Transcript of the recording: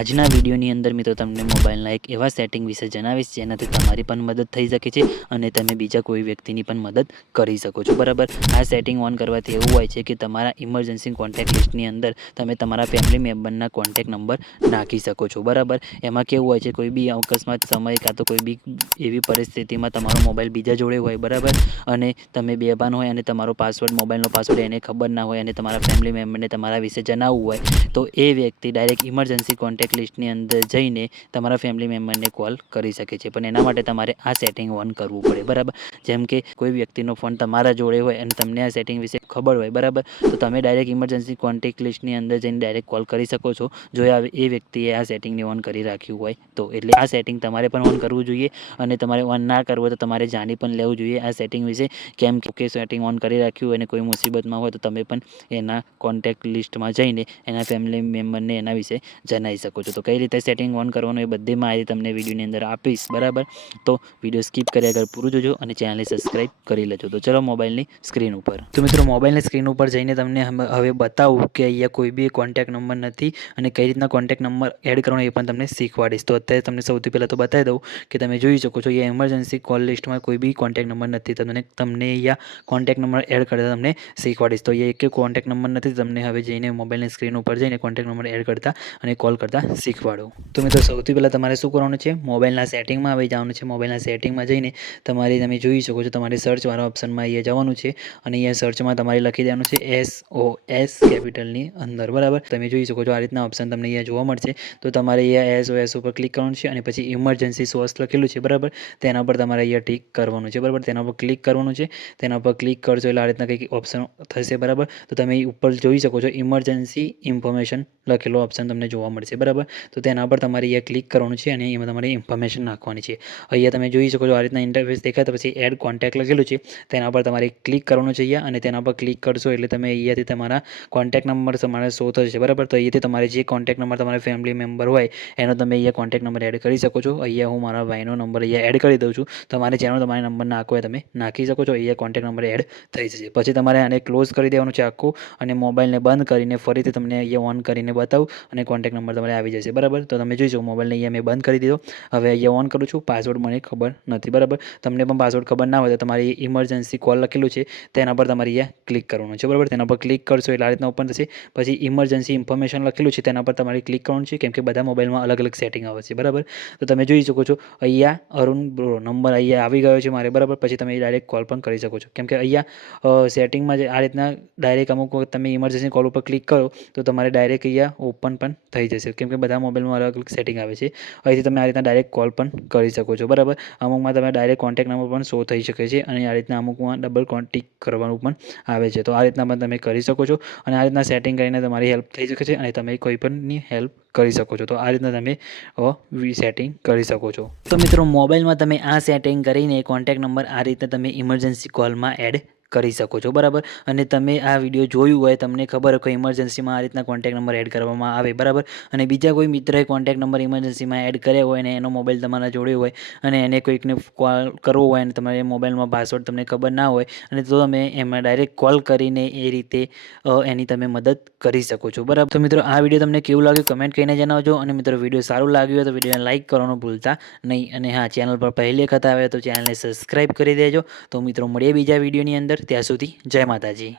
આજના વિડીયોની અંદર મિત્રો તમને મોબાઈલના એક એવા સેટિંગ વિશે જણાવીશ જેનાથી તમારી પણ મદદ થઈ શકે છે અને તમે બીજા કોઈ વ્યક્તિની પણ મદદ કરી શકો છો. બરાબર, આ સેટિંગ ઓન કરવાથી એવું હોય છે કે તમારા ઇમરજન્સી કોન્ટેક્ટ લિસ્ટની અંદર તમે તમારા ફેમિલી મેમ્બરના કોન્ટેક્ટ નંબર નાખી શકો છો. બરાબર, એમાં કેવું હોય છે, કોઈ બી અકસ્માત સમયે કાં તો કોઈ બી એવી પરિસ્થિતિમાં તમારો મોબાઈલ બીજા જોડે હોય, બરાબર, અને તમે બેભાન હોય અને તમારો પાસવર્ડ, મોબાઈલનો પાસવર્ડ એને ખબર ના હોય અને તમારા ફેમિલી મેમ્બરને તમારા વિશે જણાવવું હોય, તો એ વ્યક્તિ ડાયરેક્ટ ઇમરજન્સી કોન્ટેક્ટ લિસ્ટની અંદર જઈને તમારા ફેમિલી મેમ્બરને કોલ કરી શકે છે. પણ એના માટે તમારે આ સેટિંગ ઓન કરવું પડે. બરાબર, જેમ કે કોઈ વ્યક્તિનો ફોન તમારા જોડે હોય અને તમને આ સેટિંગ વિશે ખબર હોય, બરાબર, તો તમે ડાયરેક્ટ ઇમરજન્સી કોન્ટેક્ટ લિસ્ટની અંદર જઈને ડાયરેક્ટ કોલ કરી શકો છો, જો એ વ્યક્તિએ આ સેટિંગને ઓન કરી રાખ્યું હોય તો. એટલે આ સેટિંગ તમારે પણ ઓન કરવું જોઈએ અને તમારે ઓન ના કરવું હોય તો તમારે જાણી પણ લેવું જોઈએ આ સેટિંગ વિશે, કેમ કે સેટિંગ ઓન કરી રાખ્યું અને કોઈ મુસીબતમાં હોય તો તમે પણ એના કોન્ટેક્ટ લિસ્ટમાં જઈને એના ફેમિલી મેમ્બરને એના વિશે જણાવી શકો છો. તો કઈ રીતે સેટિંગ ઓન કરવાનું એ બધી માહિતી તમને વિડીયોની અંદર આપીશ. બરાબર, તો વિડીયો સ્કીપ કર્યા આગળ પૂરું જોજો અને ચેનલને સબસ્ક્રાઈબ કરી લેજો. તો ચલો મોબાઈલની સ્ક્રીન ઉપર. તો મિત્રો, મોબાઈલની સ્ક્રીન ઉપર જઈને તમને હવે બતાવું કે અહીંયા કોઈ બી કોન્ટેક્ટ નંબર નથી અને કઈ રીતના કોન્ટેક્ટ નંબર એડ કરવાનો એ પણ તમને શીખવાડીશ. તો અત્યારે તમને સૌથી પહેલાં તો બતાવી દઉં કે તમે જોઈ શકો છો અહીંયા ઇમરજન્સી કોલ લિસ્ટમાં કોઈ બી કોન્ટેક્ટ નંબર નથી. તમને અહીંયા કોન્ટેક્ટ નંબર એડ કરતા તમને શીખવાડીશ. તો અહીંયા એક કોન્ટેક્ટ નંબર નથી, તમને હવે જઈને મોબાઈલની સ્ક્રીન ઉપર જઈને કોન્ટેક્ટ નંબર એડ કરતા અને કોલ કરતા શીખવાડું. તો મિત્રો, સૌથી પહેલાં તમારે શું કરવાનું છે, મોબાઈલના સેટિંગમાં આવી જવાનું છે. મોબાઈલના સેટિંગમાં જઈને તમે જોઈ શકો છો, તમારે સર્ચવાળા ઓપ્શનમાં અહીંયા જવાનું છે અને અહીંયા સર્ચમાં તમારે લખી દેવાનું છે SOS કેપિટલની અંદર. બરાબર, તમે જોઈ શકો છો આ રીતના ઓપ્શન તમને અહીંયા જોવા મળશે. તો તમારે અહીંયા SOS ઉપર ક્લિક કરવાનું છે અને પછી ઇમરજન્સી સોર્સ લખેલું છે, બરાબર, તેના પર તમારે અહીંયા ટિક કરવાનું છે. બરાબર, તેના પર ક્લિક કરવાનું છે. તેના પર ક્લિક કરશો એટલે આ રીતના કંઈક ઓપ્શન થશે. બરાબર, તો તમે ઉપર જોઈ શકો છો ઇમરજન્સી ઇન્ફોર્મેશન લખેલો ઓપ્શન તમને જોવા મળશે. બરાબર, તો તેના પર તમારે અહીંયા ક્લિક કરવાનું છે અને એમાં તમારે ઇન્ફોર્મેશન નાખવાની છે. અહીંયા તમે જોઈ શકો છો આ રીતના ઇન્ટરફેસ દેખાય. તો પછી એડ કોન્ટેક્ટ લખેલું છે તેના પર તમારે ક્લિક કરવાનું છે અહીંયા, અને તેના પર ક્લિક કરશો એટલે તમે અહીંયાથી તમારા કોન્ટેક્ટ નંબર તમારે શો થશે. બરાબર, તો અહીંયાથી તમારે જે કોન્ટેક્ટ નંબર તમારા ફેમિલી મેમ્બર હોય એનો તમે અહીંયા કોન્ટેક્ટ નંબર એડ કરી શકો છો. અહીંયા હું મારા ભાઈનો નંબર અહીંયા એડ કરી દઉં છું. તમારે જેનો તમારે નંબર નાખવો હોય તમે નાખી શકો છો. અહીંયા કોન્ટેક્ટ નંબર એડ થઈ જશે. પછી તમારે આને ક્લોઝ કરી દેવાનું છે આખું અને મોબાઈલને બંધ કરીને ફરીથી તમને અહીંયા ઓન કરીને બતાવું અને કોન્ટેક્ટ નંબર તમારે આવી જશે. બરાબર, તો તમે જોઈ શકો મોબાઈલને અહીંયા મેં બંધ કરી દીધો. હવે અહીંયા ઓન કરું છું. પાસવર્ડ મને ખબર નથી. બરાબર, તમને પણ પાસવર્ડ ખબર ના હોય તો તમારી ઇમરજન્સી કોલ લખેલું છે તેના પર તમારે અહીંયા ક્લિક કરવાનું છે. બરાબર, તેના પર ક્લિક કરશો એટલે આ રીતના ઓપન થશે. પછી ઇમરજન્સી ઇન્ફોર્મેશન લખેલું છે તેના પર તમારે ક્લિક કરવાનું છે, કેમ કે બધા મોબાઈલમાં અલગ અલગ સેટિંગ આવે છે. બરાબર, તો તમે જોઈ શકો છો અહીંયા અરુણ બ્રો નંબર અહીંયા આવી ગયો છે મારે. બરાબર, પછી તમે ડાયરેક્ટ કોલ પણ કરી શકો છો, કેમ કે અહીંયા સેટિંગમાં જે આ રીતના ડાયરેક્ટ અમુક વખત તમે ઇમરજન્સી કોલ ઉપર ક્લિક કરો તો તમારે ડાયરેક્ટ અહીંયા ઓપન પણ થઈ જશે, કેમ કે બધા મોબાઈલમાં અલગ અલગ સેટિંગ આવે છે. અહીંથી તમે આ રીતના ડાયરેક્ટ કોલ પણ કરી શકો છો. બરાબર, અમુકમાં તમે ડાયરેક્ટ કોન્ટેક્ટ નંબર પણ શો થઈ શકે છે અને આ રીતના અમુકમાં ડબલ કોન્ટેક્ટ કરવાનું પણ આવે છે. તો આ રીતના પણ તમે કરી શકો છો અને આ રીતના સેટિંગ કરીને તમારી હેલ્પ થઈ શકે છે અને તમે કોઈ પણની હેલ્પ કરી શકો છો. તો આ રીતના તમે સેટિંગ કરી શકો છો. તો મિત્રો, મોબાઈલમાં તમે આ સેટિંગ કરીને કોન્ટેક્ટ નંબર આ રીતે તમે ઇમરજન્સી કોલમાં એડ કરી શકો છો. બરાબર, અને તમે આ વિડીયો જોયું હોય, તમને ખબર હોય કે ઇમરજન્સીમાં આ રીતના કોન્ટેક્ટ નંબર એડ કરવામાં આવે. બરાબર, અને બીજા કોઈ મિત્રએ કોન્ટેક્ટ નંબર ઇમરજન્સીમાં એડ કર્યો હોય અને એનો મોબાઈલ તમારા જોડે હોય અને એને કોઈકને કોલ કરવો હોય અને તમારે મોબાઈલમાં પાસવર્ડ તમને ખબર ના હોય અને તો તમે એમાં ડાયરેક્ટ કોલ કરીને એ રીતે એની તમે મદદ કરી શકો છો. બરાબર, તો મિત્રો, આ વિડીયો તમને કેવું લાગ્યું કમેન્ટ કરીને જણાવજો. અને મિત્રો, વિડીયો સારું લાગ્યું હોય તો વિડીયોને લાઇક કરવાનું ભૂલતા નહીં. અને હા, ચેનલ પર પહેલી વખત આવે તો ચેનલને સબસ્ક્રાઈબ કરી દેજો. તો મિત્રો, મળીએ બીજા વિડીયોની અંદર. ત્યાં સુધી જય માતાજી.